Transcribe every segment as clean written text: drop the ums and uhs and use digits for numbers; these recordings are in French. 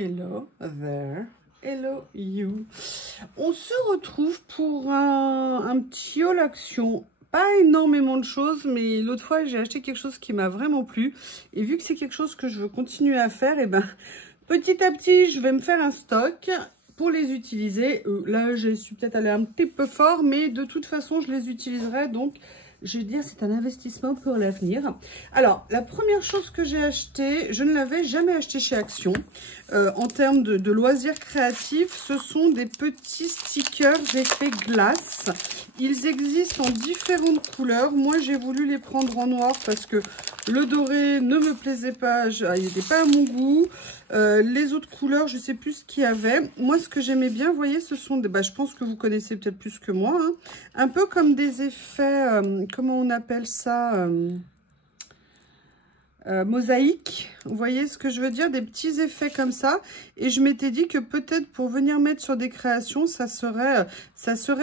Hello there, hello you. On se retrouve pour un petit haul action. Pas énormément de choses, mais l'autre fois j'ai acheté quelque chose qui m'a vraiment plu. Et vu que c'est quelque chose que je veux continuer à faire, et ben petit à petit je vais me faire un stock pour les utiliser. Là je suis peut-être allée un petit peu fort, mais de toute façon je les utiliserai, donc je vais dire c'est un investissement pour l'avenir. Alors la première chose que j'ai acheté, je ne l'avais jamais acheté chez Action. En termes de loisirs créatifs, ce sont des petits stickers effet glace. Ils existent en différentes couleurs. Moi j'ai voulu les prendre en noir parce que le doré ne me plaisait pas, il n'était pas à mon goût. Les autres couleurs, je ne sais plus ce qu'il y avait. Moi, ce que j'aimais bien, vous voyez, ce sont des... je pense que vous connaissez peut-être plus que moi. Hein, un peu comme des effets, comment on appelle ça mosaïque. Vous voyez ce que je veux dire? Des petits effets comme ça. Et je m'étais dit que peut-être pour venir mettre sur des créations, ça serait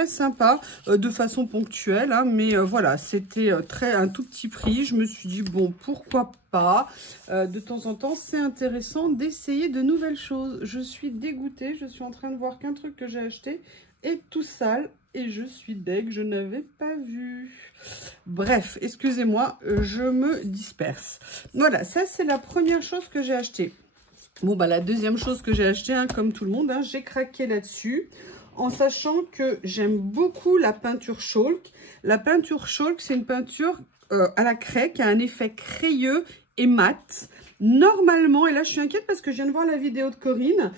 sympa. De façon ponctuelle. Hein, mais voilà, c'était un tout petit prix. Je me suis dit, bon, pourquoi pas. De temps en temps, c'est intéressant d'essayer de nouvelles choses. Je suis dégoûtée. Je suis en train de voir qu'un truc que j'ai acheté est tout sale. Et je suis deg, je n'avais pas vu. Bref, excusez-moi, je me disperse. Voilà, ça c'est la première chose que j'ai acheté. Bon, bah la deuxième chose que j'ai acheté, hein, comme tout le monde, hein, j'ai craqué là-dessus. En sachant que j'aime beaucoup la peinture Chalk. La peinture Chalk, c'est une peinture à la craie qui a un effet crayeux et mat. Normalement, et là je suis inquiète parce que je viens de voir la vidéo de Corinne,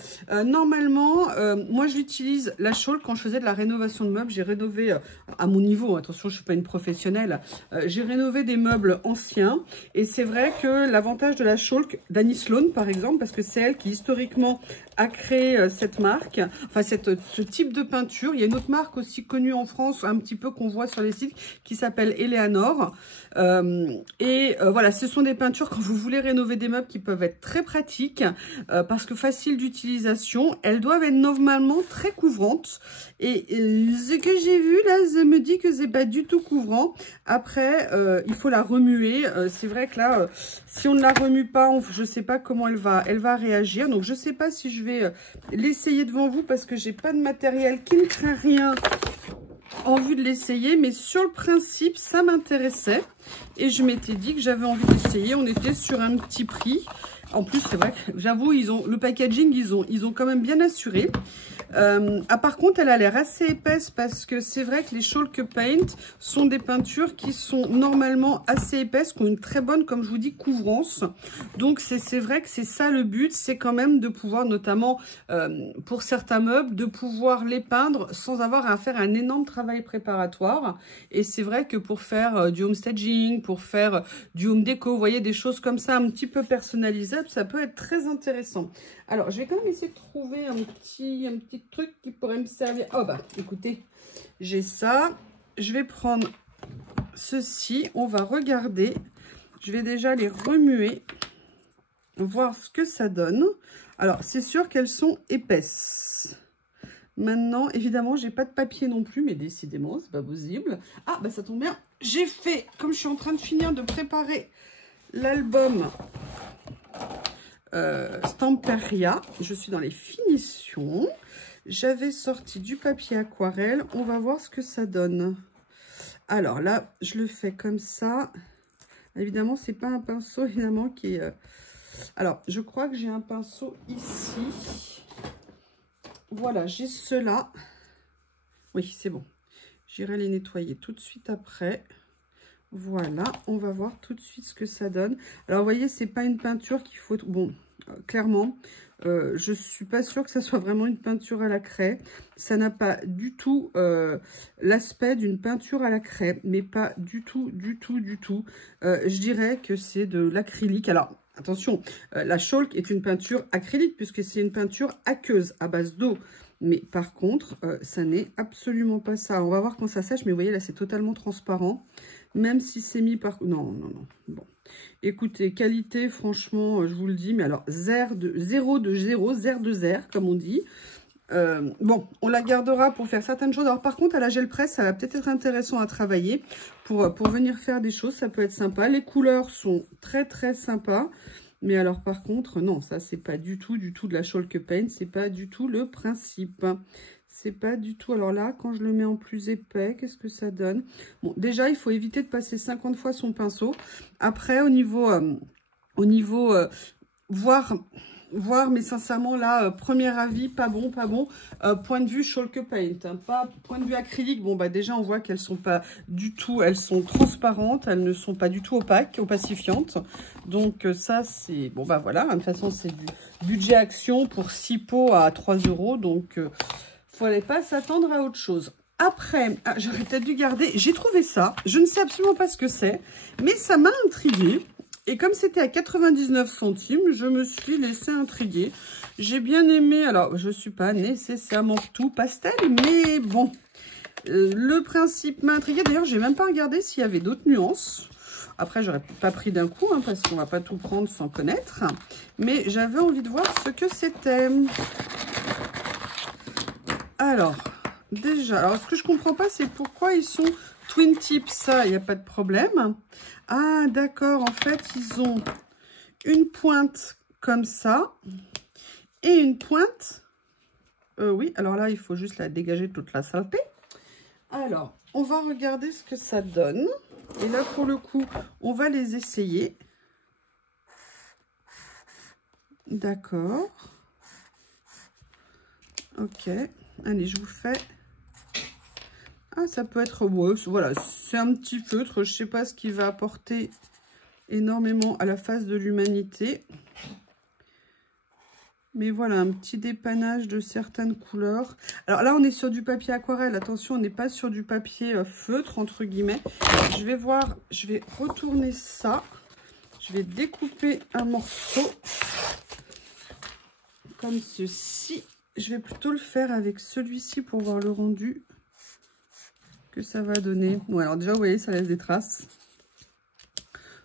normalement, moi je l'utilise la Chalk quand je faisais de la rénovation de meubles. J'ai rénové à mon niveau, attention je ne suis pas une professionnelle, j'ai rénové des meubles anciens et c'est vrai que l'avantage de la Chalk d'Annie Sloan par exemple, parce que c'est elle qui historiquement a créé cette marque, enfin ce type de peinture. Il y a une autre marque aussi connue en France, un petit peu qu'on voit sur les sites, qui s'appelle Eleanor. Voilà, ce sont des peintures quand vous voulez rénover des meubles qui peuvent être très pratiques parce que faciles d'utilisation. Elles doivent être normalement très couvrantes. Et ce que j'ai vu là, je me dis que c'est pas du tout couvrant. Après, il faut la remuer. C'est vrai que là, si on ne la remue pas, je sais pas comment elle va réagir. Donc je sais pas si je vais l'essayer devant vous parce que j'ai pas de matériel qui ne craint rien en vue de l'essayer, mais sur le principe ça m'intéressait et je m'étais dit que j'avais envie d'essayer. On était sur un petit prix. En plus c'est vrai que j'avoue le packaging ils ont quand même bien assuré. Par contre elle a l'air assez épaisse parce que c'est vrai que les Chalk Paint sont des peintures qui sont normalement assez épaisses, qui ont une très bonne, comme je vous dis, couvrance. Donc c'est vrai que c'est ça le but, c'est quand même de pouvoir, notamment pour certains meubles, de pouvoir les peindre sans avoir à faire un énorme travail préparatoire. Et c'est vrai que pour faire du home staging, pour faire du home déco, vous voyez, des choses comme ça un petit peu personnalisables, ça peut être très intéressant. Alors, je vais quand même essayer de trouver un petit truc qui pourrait me servir. Oh bah, écoutez, j'ai ça. Je vais prendre ceci. On va regarder. Je vais déjà les remuer, voir ce que ça donne. Alors, c'est sûr qu'elles sont épaisses. Maintenant, évidemment, j'ai pas de papier non plus, mais décidément, c'est pas possible. Ah, bah ça tombe bien. J'ai fait, comme je suis en train de finir de préparer l'album Stamperia, je suis dans les finitions. J'avais sorti du papier aquarelle. On va voir ce que ça donne. Alors là, je le fais comme ça. Évidemment, c'est pas un pinceau évidemment qui est... Alors, je crois que j'ai un pinceau ici. Voilà, j'ai cela. Oui, c'est bon. J'irai les nettoyer tout de suite après. Voilà, on va voir tout de suite ce que ça donne. Alors, vous voyez, c'est pas une peinture qu'il faut... Bon, clairement, je suis pas sûre que ça soit vraiment une peinture à la craie. Ça n'a pas du tout l'aspect d'une peinture à la craie, mais pas du tout, du tout, du tout. Je dirais que c'est de l'acrylique. Alors, attention, la Chalk est une peinture acrylique puisque c'est une peinture aqueuse à base d'eau. Mais par contre, ça n'est absolument pas ça. On va voir quand ça sèche, mais vous voyez, là, c'est totalement transparent. Même si c'est mis par... Non, non, non. Bon. Écoutez, qualité, franchement, je vous le dis, mais alors, zère de zère, comme on dit. Bon, on la gardera pour faire certaines choses. Alors, par contre, à la gel presse, ça va peut-être être intéressant à travailler pour venir faire des choses. Ça peut être sympa. Les couleurs sont très, très sympas. Mais alors par contre, non, ça c'est pas du tout de la Chalk Paint, c'est pas du tout le principe. C'est pas du tout. Alors là, quand je le mets en plus épais, qu'est-ce que ça donne? Bon, déjà, il faut éviter de passer 50 fois son pinceau. Après, au niveau voir, mais sincèrement, là, premier avis, pas bon, pas bon. Point de vue Chalk Paint, hein, pas point de vue acrylique. Bon, bah déjà, on voit qu'elles sont pas du tout, elles sont transparentes, elles ne sont pas du tout opaques, opacifiantes. Donc, ça, c'est, bon, bah voilà, de toute façon, c'est du budget action pour 6 pots à 3 €. Donc, fallait pas s'attendre à autre chose. Après, j'aurais peut-être dû garder, j'ai trouvé ça, je ne sais absolument pas ce que c'est, mais ça m'a intriguée. Et comme c'était à 99 centimes, je me suis laissée intriguer. J'ai bien aimé, alors je ne suis pas nécessairement tout pastel, mais bon, le principe m'a intriguée. D'ailleurs, j'ai même pas regardé s'il y avait d'autres nuances. Après, j'aurais pas pris d'un coup, hein, parce qu'on va pas tout prendre sans connaître. Mais j'avais envie de voir ce que c'était. Alors, déjà, alors ce que je comprends pas, c'est pourquoi ils sont twin tips. Ça, il n'y a pas de problème. Ah, d'accord, en fait, ils ont une pointe comme ça et une pointe. Oui, alors là, il faut juste la dégager toute la saleté. Alors, on va regarder ce que ça donne. Et là, pour le coup, on va les essayer. D'accord. Ok. Allez, je vous fais... Ah, ça peut être... Ouais, voilà, c'est un petit feutre. Je sais pas ce qui va apporter énormément à la face de l'humanité. Mais voilà, un petit dépannage de certaines couleurs. Alors là, on est sur du papier aquarelle. Attention, on n'est pas sur du papier feutre, entre guillemets. Je vais voir, je vais retourner ça. Je vais découper un morceau comme ceci. Je vais plutôt le faire avec celui-ci pour voir le rendu que ça va donner. Bon, alors déjà, vous voyez, ça laisse des traces.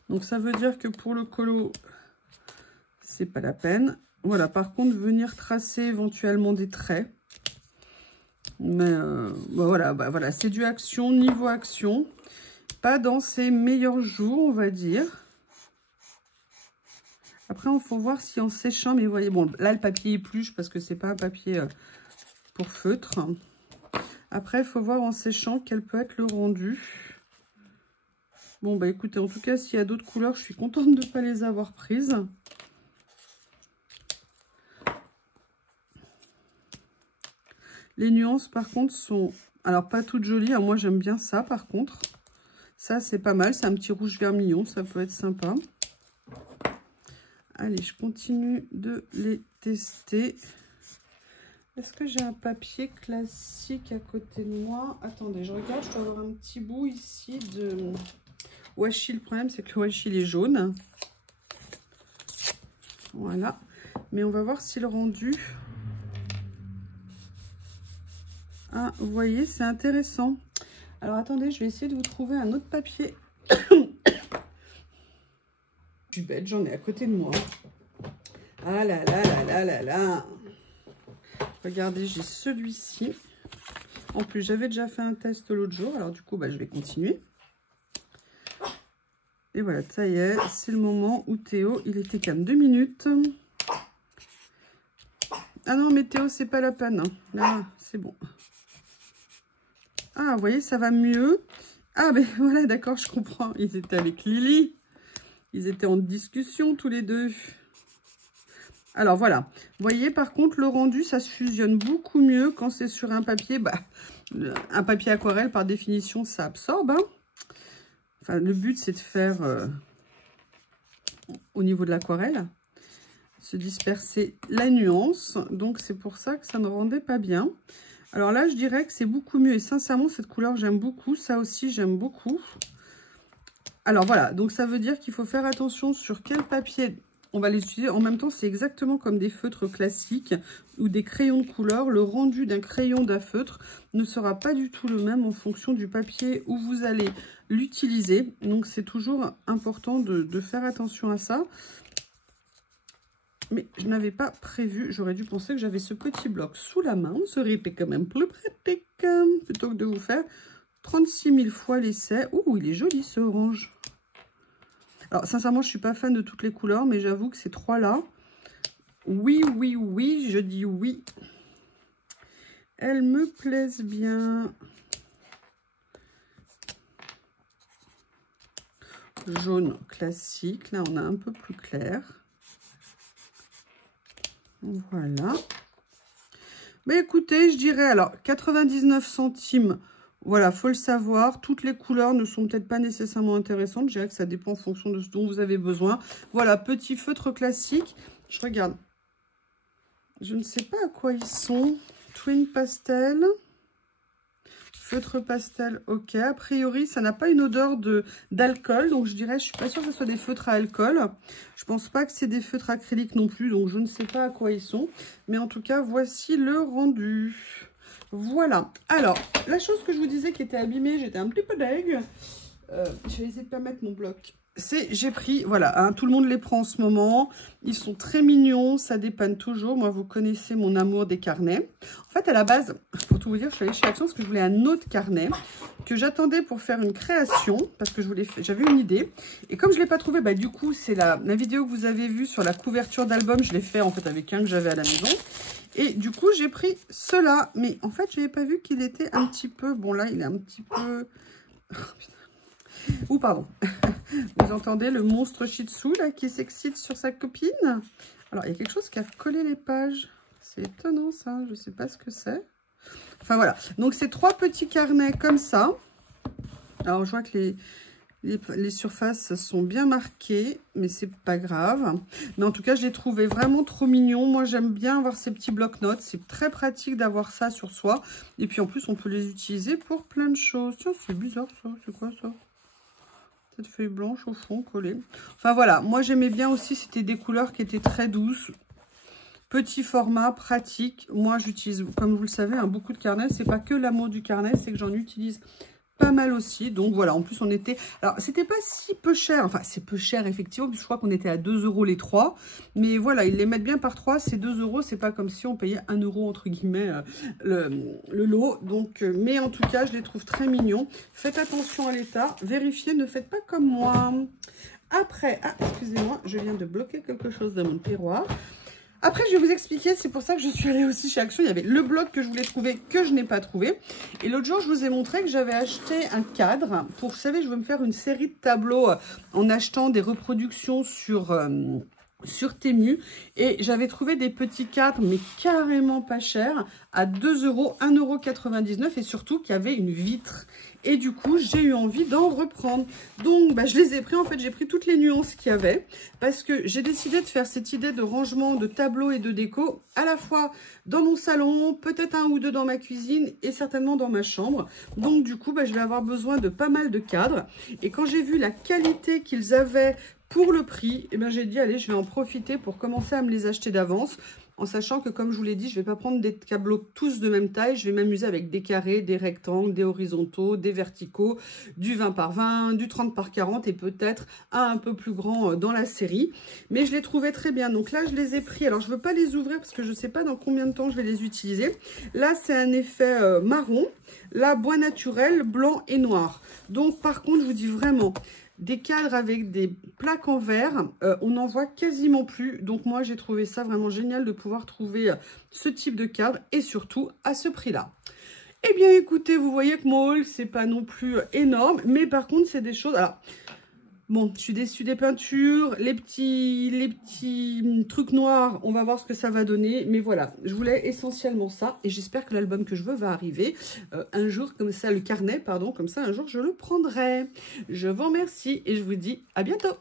Donc, ça veut dire que pour le colo, c'est pas la peine. Voilà, par contre, venir tracer éventuellement des traits. Mais bah voilà, c'est du action, niveau action. Pas dans ses meilleurs jours, on va dire. Après, il faut voir si en séchant, mais vous voyez, bon, là, le papier épluche parce que c'est pas un papier pour feutre. Après, il faut voir en séchant quel peut être le rendu. Bon, bah écoutez, en tout cas, s'il y a d'autres couleurs, je suis contente de ne pas les avoir prises. Les nuances, par contre, sont... Alors, pas toutes jolies. Alors, moi, j'aime bien ça, par contre. Ça, c'est pas mal. C'est un petit rouge vermillon. Ça peut être sympa. Allez, je continue de les tester. Est-ce que j'ai un papier classique à côté de moi? Attendez, je regarde. Je dois avoir un petit bout ici de washi. Le problème, c'est que le washi, il est jaune. Voilà. Mais on va voir si le rendu... Ah, vous voyez, c'est intéressant. Alors, attendez, je vais essayer de vous trouver un autre papier. Je suis bête, j'en ai à côté de moi. Ah là là là là là là. Regardez, j'ai celui-ci. En plus, j'avais déjà fait un test l'autre jour. Alors, du coup, bah, je vais continuer. Et voilà, ça y est, c'est le moment où Théo, il était calme. 2 minutes. Ah non, mais Théo, c'est pas la peine. Hein. Là, c'est bon. Ah, vous voyez, ça va mieux. Ah, ben voilà, d'accord, je comprends. Ils étaient avec Lily. Ils étaient en discussion tous les deux. Alors, voilà. Vous voyez, par contre, le rendu, ça se fusionne beaucoup mieux quand c'est sur un papier. Bah, un papier aquarelle, par définition, ça absorbe. Hein. Enfin, le but, c'est de faire, au niveau de l'aquarelle, se disperser la nuance. Donc, c'est pour ça que ça ne rendait pas bien. Alors là, je dirais que c'est beaucoup mieux. Et sincèrement, cette couleur, j'aime beaucoup. Ça aussi, j'aime beaucoup. Alors voilà, donc ça veut dire qu'il faut faire attention sur quel papier on va les utiliser. En même temps, c'est exactement comme des feutres classiques ou des crayons de couleur. Le rendu d'un crayon d'un feutre ne sera pas du tout le même en fonction du papier où vous allez l'utiliser. Donc, c'est toujours important de faire attention à ça. Mais je n'avais pas prévu, j'aurais dû penser que j'avais ce petit bloc sous la main. Ça aurait été quand même plus pratique, plutôt que de vous faire 36 000 fois l'essai. Ouh, il est joli ce orange. Alors, sincèrement, je suis pas fan de toutes les couleurs, mais j'avoue que ces trois-là, oui, oui, oui, je dis oui. Elles me plaisent bien. Jaune classique. Là, on a un peu plus clair. Voilà. Mais écoutez, je dirais, alors, 99 centimes. Voilà, faut le savoir. Toutes les couleurs ne sont peut-être pas nécessairement intéressantes. Je dirais que ça dépend en fonction de ce dont vous avez besoin. Voilà, petit feutre classique. Je regarde. Je ne sais pas à quoi ils sont. Twin pastel. Feutre pastel, ok. A priori, ça n'a pas une odeur d'alcool. Donc, je dirais, je suis pas sûre que ce soit des feutres à alcool. Je pense pas que c'est des feutres acryliques non plus. Donc, je ne sais pas à quoi ils sont. Mais en tout cas, voici le rendu. Voilà. Alors, la chose que je vous disais qui était abîmée, j'étais un petit peu deg. Je vais essayer de pas mettre mon bloc. J'ai pris, voilà, hein, tout le monde les prend en ce moment. Ils sont très mignons, ça dépanne toujours. Moi, vous connaissez mon amour des carnets. En fait, à la base, pour tout vous dire, je suis allée chez Action parce que je voulais un autre carnet que j'attendais pour faire une création parce que j'avais une idée. Et comme je ne l'ai pas trouvé, bah, du coup, c'est la vidéo que vous avez vue sur la couverture d'album. Je l'ai fait en fait avec un que j'avais à la maison. Et du coup, j'ai pris cela. Mais en fait, je n'avais pas vu qu'il était un petit peu... Bon, là, il est un petit peu... Oh, putain. Ou pardon, vous entendez le monstre Shih Tzu là qui s'excite sur sa copine. Alors il y a quelque chose qui a collé les pages. C'est étonnant ça, je ne sais pas ce que c'est. Enfin voilà, donc c'est trois petits carnets comme ça. Alors je vois que les surfaces sont bien marquées, mais c'est pas grave. Mais en tout cas, je les trouvais vraiment trop mignons. Moi, j'aime bien avoir ces petits bloc-notes. C'est très pratique d'avoir ça sur soi. Et puis en plus, on peut les utiliser pour plein de choses. Tiens, c'est bizarre ça, c'est quoi ça ? Cette feuille blanche au fond collée. Enfin voilà, moi j'aimais bien aussi, c'était des couleurs qui étaient très douces. Petit format, pratique. Moi j'utilise, comme vous le savez, beaucoup de carnets. C'est pas que l'amour du carnet, c'est que j'en utilise pas mal aussi. Donc voilà, en plus on était... Alors c'était pas si peu cher. Enfin c'est peu cher effectivement, puisque je crois qu'on était à 2 € les trois. Mais voilà, ils les mettent bien par 3. C'est 2 €. C'est pas comme si on payait 1 € entre guillemets le lot. Donc, mais en tout cas, je les trouve très mignons. Faites attention à l'état. Vérifiez, ne faites pas comme moi. Après, ah excusez-moi, je viens de bloquer quelque chose dans mon tiroir. Après, je vais vous expliquer, c'est pour ça que je suis allée aussi chez Action. Il y avait le bloc que je voulais trouver, que je n'ai pas trouvé. Et l'autre jour, je vous ai montré que j'avais acheté un cadre. Pour, vous savez, je veux me faire une série de tableaux en achetant des reproductions sur Temu. Et j'avais trouvé des petits cadres, mais carrément pas chers, à 2 €, 1,99 € et surtout qu'il y avait une vitre. Et du coup, j'ai eu envie d'en reprendre. Donc, bah, je les ai pris. En fait, j'ai pris toutes les nuances qu'il y avait. Parce que j'ai décidé de faire cette idée de rangement de tableaux et de déco. À la fois dans mon salon, peut-être un ou deux dans ma cuisine et certainement dans ma chambre. Donc, du coup, bah, je vais avoir besoin de pas mal de cadres. Et quand j'ai vu la qualité qu'ils avaient pour le prix, eh ben, j'ai dit, allez, je vais en profiter pour commencer à me les acheter d'avance. En sachant que, comme je vous l'ai dit, je ne vais pas prendre des tableaux tous de même taille. Je vais m'amuser avec des carrés, des rectangles, des horizontaux, des verticaux, du 20 par 20, du 30 par 40 et peut-être un peu plus grand dans la série. Mais je les trouvais très bien. Donc là, je les ai pris. Alors, je ne veux pas les ouvrir parce que je ne sais pas dans combien de temps je vais les utiliser. Là, c'est un effet marron. Là, bois naturel, blanc et noir. Donc, par contre, je vous dis vraiment... Des cadres avec des plaques en verre, on n'en voit quasiment plus. Donc moi, j'ai trouvé ça vraiment génial de pouvoir trouver ce type de cadre et surtout à ce prix-là. Eh bien, écoutez, vous voyez que mon haul, c'est pas non plus énorme. Mais par contre, c'est des choses... Alors, bon, je suis déçue des peintures. Les petits trucs noirs, on va voir ce que ça va donner. Mais voilà, je voulais essentiellement ça. Et j'espère que l'album que je veux va arriver un jour, comme ça, le carnet, pardon, comme ça, un jour, je le prendrai. Je vous remercie et je vous dis à bientôt.